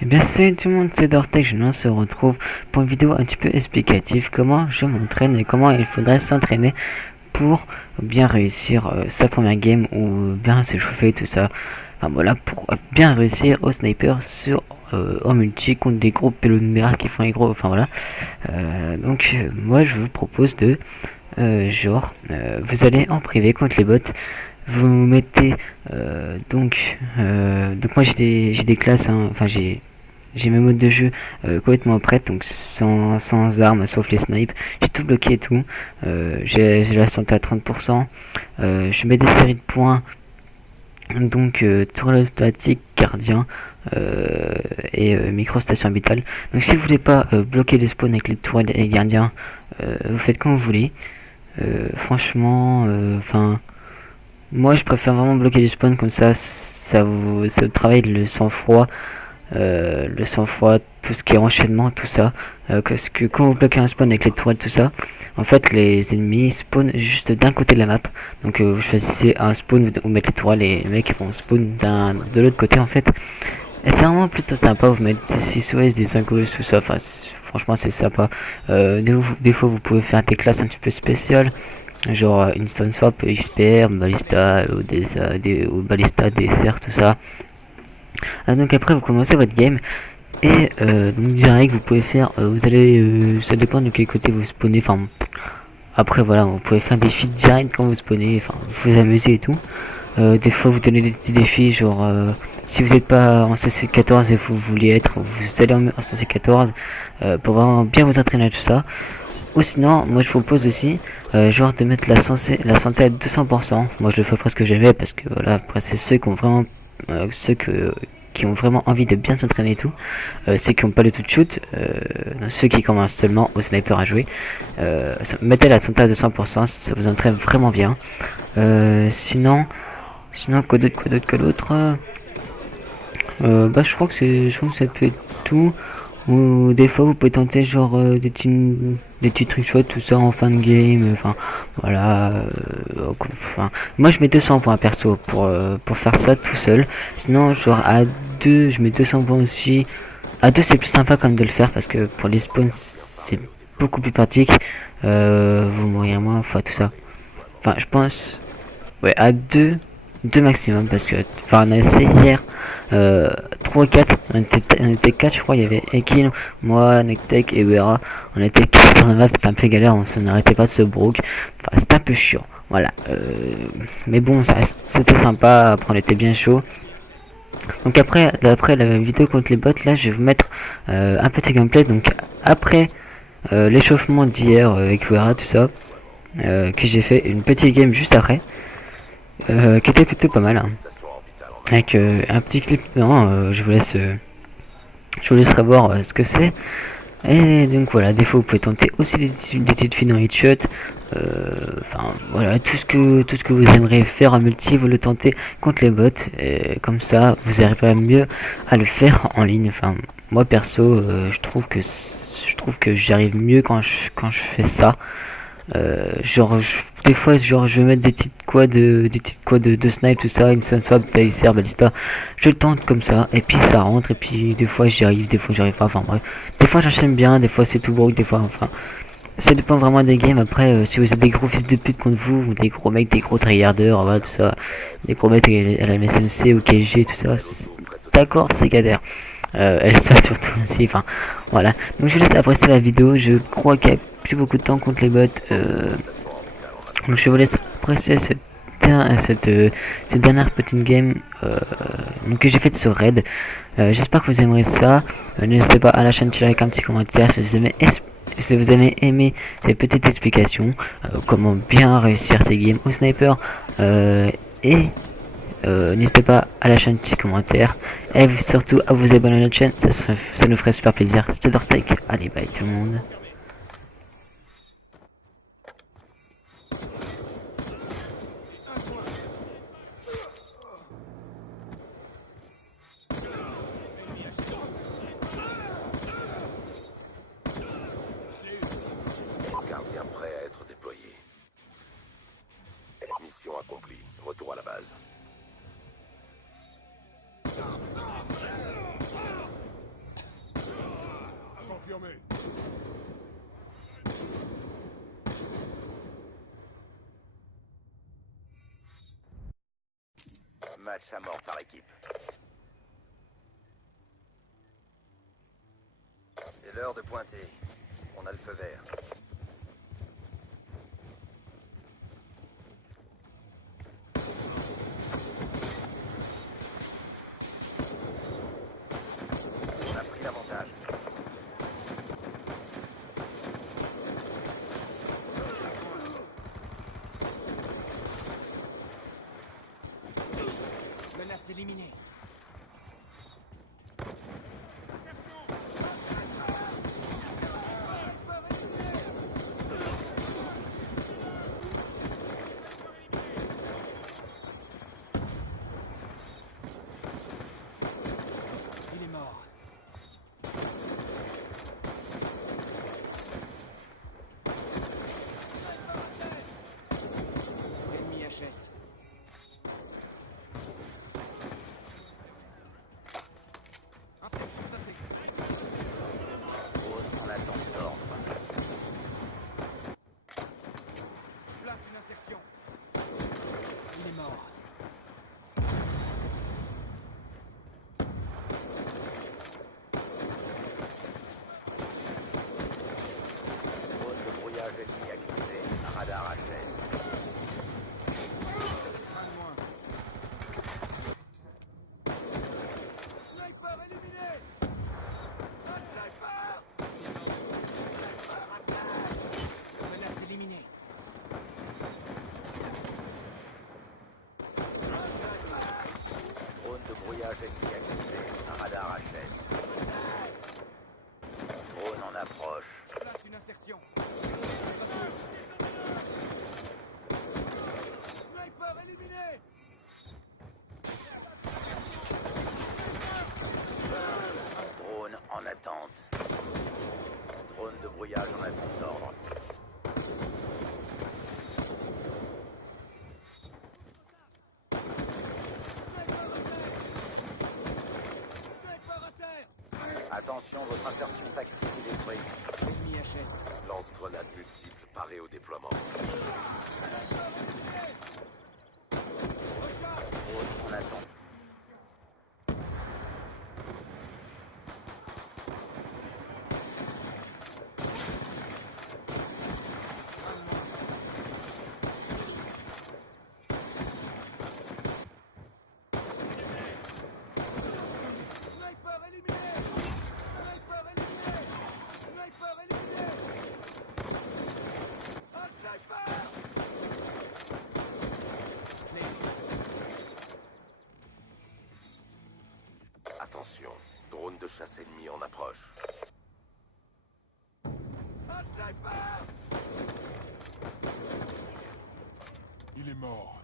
Eh bien salut tout le monde, c'est Dortec, je se retrouve pour une vidéo un petit peu explicative, comment je m'entraîne et comment il faudrait s'entraîner pour bien réussir sa première game ou bien s'échauffer tout ça. Enfin voilà, pour bien réussir au sniper sur en multi contre des gros pélomères qui font les gros, enfin voilà. Moi je vous propose de vous allez en privé contre les bots, vous mettez donc moi j'ai des classes, hein, enfin j'ai mes modes de jeu complètement prêtes, donc sans armes, sauf les snipes. J'ai tout bloqué et tout. J'ai la santé à 30%. Je mets des séries de points. Donc tour automatique, gardien micro station habitale. Donc si vous voulez pas bloquer les spawns avec les tourelles et les gardiens, vous faites comme vous voulez. Franchement, moi je préfère vraiment bloquer les spawns comme ça vous travaille le sang-froid, tout ce qui est enchaînement, tout ça. Parce que quand vous bloquez un spawn avec les tourelles, tout ça, en fait, les ennemis spawnent juste d'un côté de la map. Donc, vous choisissez un spawn, vous mettez les tourelles et les mecs vont spawn de l'autre côté, en fait. Et c'est vraiment plutôt sympa, vous mettez des 6 OS, des 5 OS, tout ça. Enfin, franchement, c'est sympa. Des fois, vous pouvez faire des classes un petit peu spéciales. Genre Instant Swap, XPR, Ballista, ou Ballista, DSR, tout ça. Donc après vous commencez votre game et donc direct vous pouvez faire, vous allez, ça dépend de quel côté vous spawnez, enfin après voilà, vous pouvez faire des feats direct quand vous spawnez, enfin vous amusez et tout. Des fois vous donnez des petits défis genre si vous n'êtes pas en CC14 et vous voulez être, vous allez en CC14 pour vraiment bien vous entraîner à tout ça. Ou sinon, moi je propose aussi genre de mettre la santé à 200%. Moi je le fais presque jamais parce que voilà, après c'est ceux qui ont vraiment qui ont vraiment envie de bien s'entraîner et tout, ceux qui n'ont pas le tout de shoot, ceux qui commencent seulement au sniper à jouer, mettez la santé à 200%, ça vous entraîne vraiment bien. Sinon quoi d'autre bah je crois que ça peut être tout. Ou des fois vous pouvez tenter genre des petits trickshots tout ça en fin de game, enfin voilà. Moi je mets 200 points perso pour faire ça tout seul. Sinon genre à 2 je mets 200 points aussi. À 2 c'est plus sympa comme de le faire parce que pour les spawns c'est beaucoup plus pratique. Vous mourrez moins, enfin tout ça. Enfin je pense, ouais, à 2 maximum parce que enfin on a essayé hier 3 4, on était 4 je crois, il y avait Ekin, moi, Nectek et Vera. On était 4 sur la map, c'était un peu galère, on n'arrêtait pas de se broke, enfin c'était un peu chiant, voilà. Mais bon c'était sympa, après on était bien chaud. Donc après la vidéo contre les bots, là je vais vous mettre un petit gameplay, donc après l'échauffement d'hier avec Vera tout ça, que j'ai fait une petite game juste après, qui était plutôt pas mal, hein. Avec un petit clip. Non, je vous laisserai voir ce que c'est. Et donc voilà, des fois vous pouvez tenter aussi des petites filles dans headshot. Enfin voilà, tout ce que vous aimeriez faire en multi, vous le tentez contre les bots. Et comme ça, vous arriverez mieux à le faire en ligne. Enfin, moi perso, je trouve que j'arrive mieux quand je fais ça. Des fois je vais mettre des petites quads de snipe tout ça, instant swap, DSR, ballista, je le tente comme ça et puis ça rentre et puis des fois j'y arrive, des fois j'y arrive pas, enfin bref, des fois j'enchaîne bien, des fois c'est tout broke, des fois enfin ça dépend vraiment des games. Après si vous êtes des gros fils de pute contre vous ou des gros mecs, des gros tryharders, voilà tout ça, des gros mecs à la MSMC ou KG tout ça, d'accord c'est galère. Elle soit surtout aussi, enfin voilà. Donc je vous laisse apprécier la vidéo, je crois qu'il y a plus beaucoup de temps contre les bots. Donc je vous laisse apprécier cette dernière petite game que j'ai faite sur Raid. J'espère que vous aimerez ça. N'hésitez pas à lâcher un petit commentaire si vous avez aimé ces petites explications, comment bien réussir ces games au sniper, et n'hésitez pas à lâcher un petit commentaire et surtout à vous abonner à notre chaîne, ça nous ferait super plaisir. C'était Dortec, allez bye tout le monde. Gardien prêt à être déployé. Mission accomplie. Retour à la base. Confirmé. Match à mort par équipe. C'est l'heure de pointer. On a le feu vert. On a pris l'avantage. Menace éliminée. Il est mort. Ennemi HS. On attend d'ordre. Place une insertion. Il est mort. Drone de brouillage ennemi activé. Radar HS. Un de moins. Sniper éliminé. Un sniper. Menace éliminée. Drone de brouillage ennemi activé. Radar HS. Drone en approche. Place une insertion. Sniper éliminé. Drone en attente. Drone de brouillage en attente d'ordre. Sniper à terre. Attention, votre insertion tactique est détruite. Ennemi HS. Lance-grenade multiple paré au déploiement. Drone en attente. Sniper éliminé. Sniper éliminé. Sniper éliminé. Un sniper. Attention, drone de chasse ennemi en approche. Un sniper. Il est mort.